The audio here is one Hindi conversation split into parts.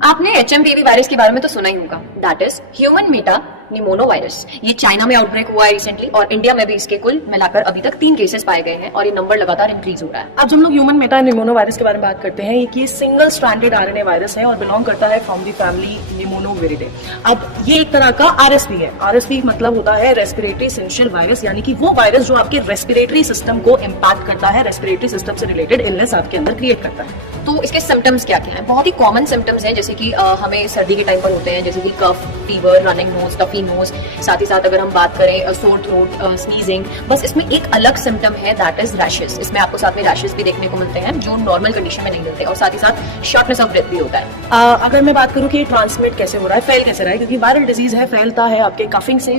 आपने HMPV वायरस के बारे में तो सुना ही होगा, that is human metapneumovirus. ये चाइना में आउटब्रेक हुआ है रिसेंटली और इंडिया में भी इसके कुल मिलाकर अभी तक 3 केसेस पाए गए हैं और ये नंबर लगातार इंक्रीज हो रहा है। अब जब हम लोग ह्यूमन मेटा निमोनो वायरस के बारे में बात करते हैं, ये सिंगल स्ट्रैंडेड आरएनए वायरस है और बिलोंग करता है फ्रॉम दी फैमिली निमोनोविरिडे। अब ये एक तरह का आरएसवी है। आरएसवी मतलब होता है रेस्पिरेटरी सिंशियल वायरस, यानी कि वो वायरस जो आपके रेस्पिरेटरी सिस्टम को इम्पैक्ट करता है, रेस्पिरेटरी सिस्टम से रिलेटेड इलनेस आपके अंदर क्रिएट करता है। तो इसके सिम्टम्स क्या क्या हैं? बहुत ही कॉमन सिम्टम्स हैं, जैसे कि हमें सर्दी के टाइम पर होते हैं, जैसे कि cough, fever, running nose, stuffy nose. साथ ही साथ अगर हम बात करें सोर थ्रोट, स्नीजिंग। बस इसमें एक अलग सिम्टम है, दैट इज रैशेस। इसमें आपको साथ में रैशेस भी देखने को मिलते हैं जो नॉर्मल कंडीशन में नहीं मिलते, और साथ ही साथ शॉर्टनेस ऑफ ब्रेथ भी होता है। अगर मैं बात करूं कि ट्रांसमिट कैसे हो रहा है, फैल कैसे रहा है, क्योंकि वायरल डिजीज है, फैलता है आपके कफिंग से,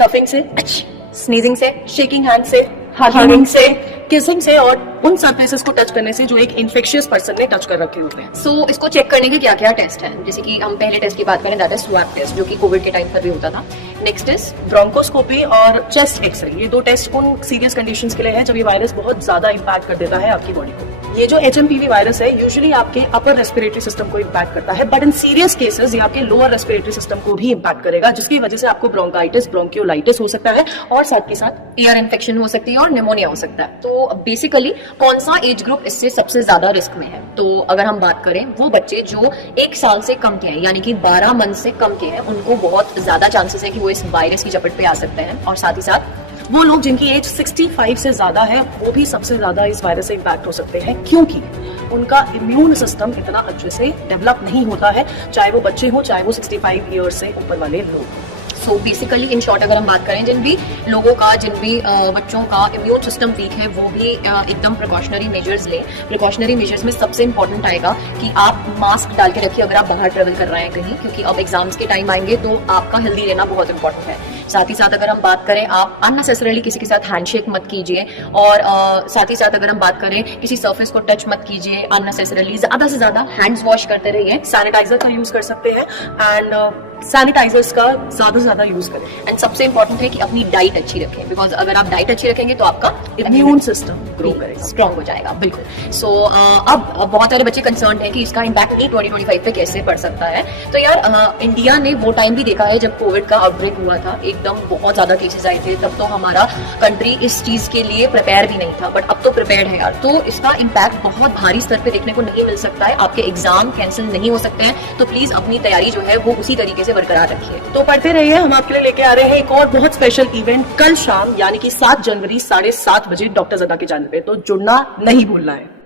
कफिंग से, स्नीजिंग से, शेकिंग हैंड से, हगिंग से, किसिंग से और उन सरफेसेस को टच करने से जो एक इन्फेक्शियस पर्सन ने टच कर रखे होते हैं। सो इसको चेक करने के क्या क्या टेस्ट हैं? जैसे कि हम पहले टेस्ट की बात करें, दैट इज स्वैब टेस्ट, जो कि कोविड के टाइम पर भी होता था। नेक्स्ट इज ब्रोंकोस्कोपी और चेस्ट एक्सरे। ये 2 टेस्ट उन सीरियस कंडीशंस के लिए है जब ये वायरस बहुत ज्यादा इंपैक्ट कर देता है आपकी बॉडी को। ये जो HMPV वायरस है यूजुअली आपके अपर रेस्पिरेटरी सिस्टम को इंपैक्ट करता है, बट इन सीरियस केसेस ये आपके लोअर रेस्पिरेटरी सिस्टम को भी इंपैक्ट करेगा, जिसकी वजह से आपको ब्रोंकाइटिस, ब्रोंकियोलाइटिस हो सकता है और साथ ही साथ ईयर इन्फेक्शन हो सकती है और निमोनिया हो सकता है। तो बेसिकली कौन सा एज ग्रुप इससे सबसे ज्यादा रिस्क में है? तो अगर हम बात करें, वो बच्चे जो 1 साल से कम के हैं, यानी कि 12 मंथ से कम के हैं, उनको बहुत ज्यादा चांसेस है कि वो इस वायरस की चपेट पे आ सकते हैं। और साथ ही साथ वो लोग जिनकी एज 65 से ज्यादा है, वो भी सबसे ज्यादा इस वायरस से इंपैक्ट हो सकते हैं, क्योंकि उनका इम्यून सिस्टम इतना अच्छे से डेवलप नहीं होता है, चाहे वो बच्चे हो, चाहे वो 65 ईयर्स से ऊपर वाले लोग। सो बेसिकली इन शॉर्ट अगर हम बात करें, जिन भी लोगों का, जिन भी बच्चों का इम्यून सिस्टम वीक है, वो भी एकदम प्रिकॉशनरी मेजर्स लें। प्रिकॉशनरी मेजर्स में सबसे इंपॉर्टेंट आएगा कि आप मास्क डाल के रखिए अगर आप बाहर ट्रेवल कर रहे हैं कहीं, क्योंकि अब एग्जाम्स के टाइम आएंगे तो आपका हेल्दी रहना बहुत इंपॉर्टेंट है। साथ ही साथ अगर हम बात करें, आप अननेसेसरली किसी के साथ हैंडशेक मत कीजिए, और साथ ही साथ अगर हम बात करें, किसी सर्फेस को टच मत कीजिए अननेसेसरली। ज्यादा से ज्यादा हैंड्स वॉश करते रहिए, सैनिटाइजर का यूज कर सकते हैं एंड सैनिटाइजर्स का ज्यादा से ज्यादा यूज करें। एंड सबसे इंपॉर्टेंट है कि अपनी डाइट अच्छी रखें, बिकॉज अगर आप डाइट अच्छी रखेंगे तो आपका इम्यून सिस्टम ग्रो करेगा, स्ट्रॉन्ग हो जाएगा। बिल्कुल। सो अब बहुत सारे बच्चे कंसर्न है कि इसका इम्पैक्ट 2025 पे कैसे पड़ सकता है। तो यार इंडिया ने वो टाइम भी देखा है जब कोविड का आउटब्रेक हुआ था, एकदम बहुत ज्यादा केसेस आए थे, तब तो हमारा कंट्री इस चीज के लिए प्रिपेयर भी नहीं था, बट अब तो प्रिपेयर्ड है यार। तो इसका इम्पैक्ट बहुत भारी स्तर पे देखने को नहीं मिल सकता है, आपके एग्जाम कैंसिल नहीं हो सकते हैं। तो प्लीज अपनी तैयारी जो है वो उसी तरीके से बरकरार रखिए। तो पढ़ते रहिए, हम आपके लिए लेके आ रहे हैं एक और बहुत स्पेशल इवेंट कल शाम, यानी कि 7 जनवरी 7:30 बजे डॉक्टर ज़दा के चैनल पे, तो जुड़ना नहीं भूलना है।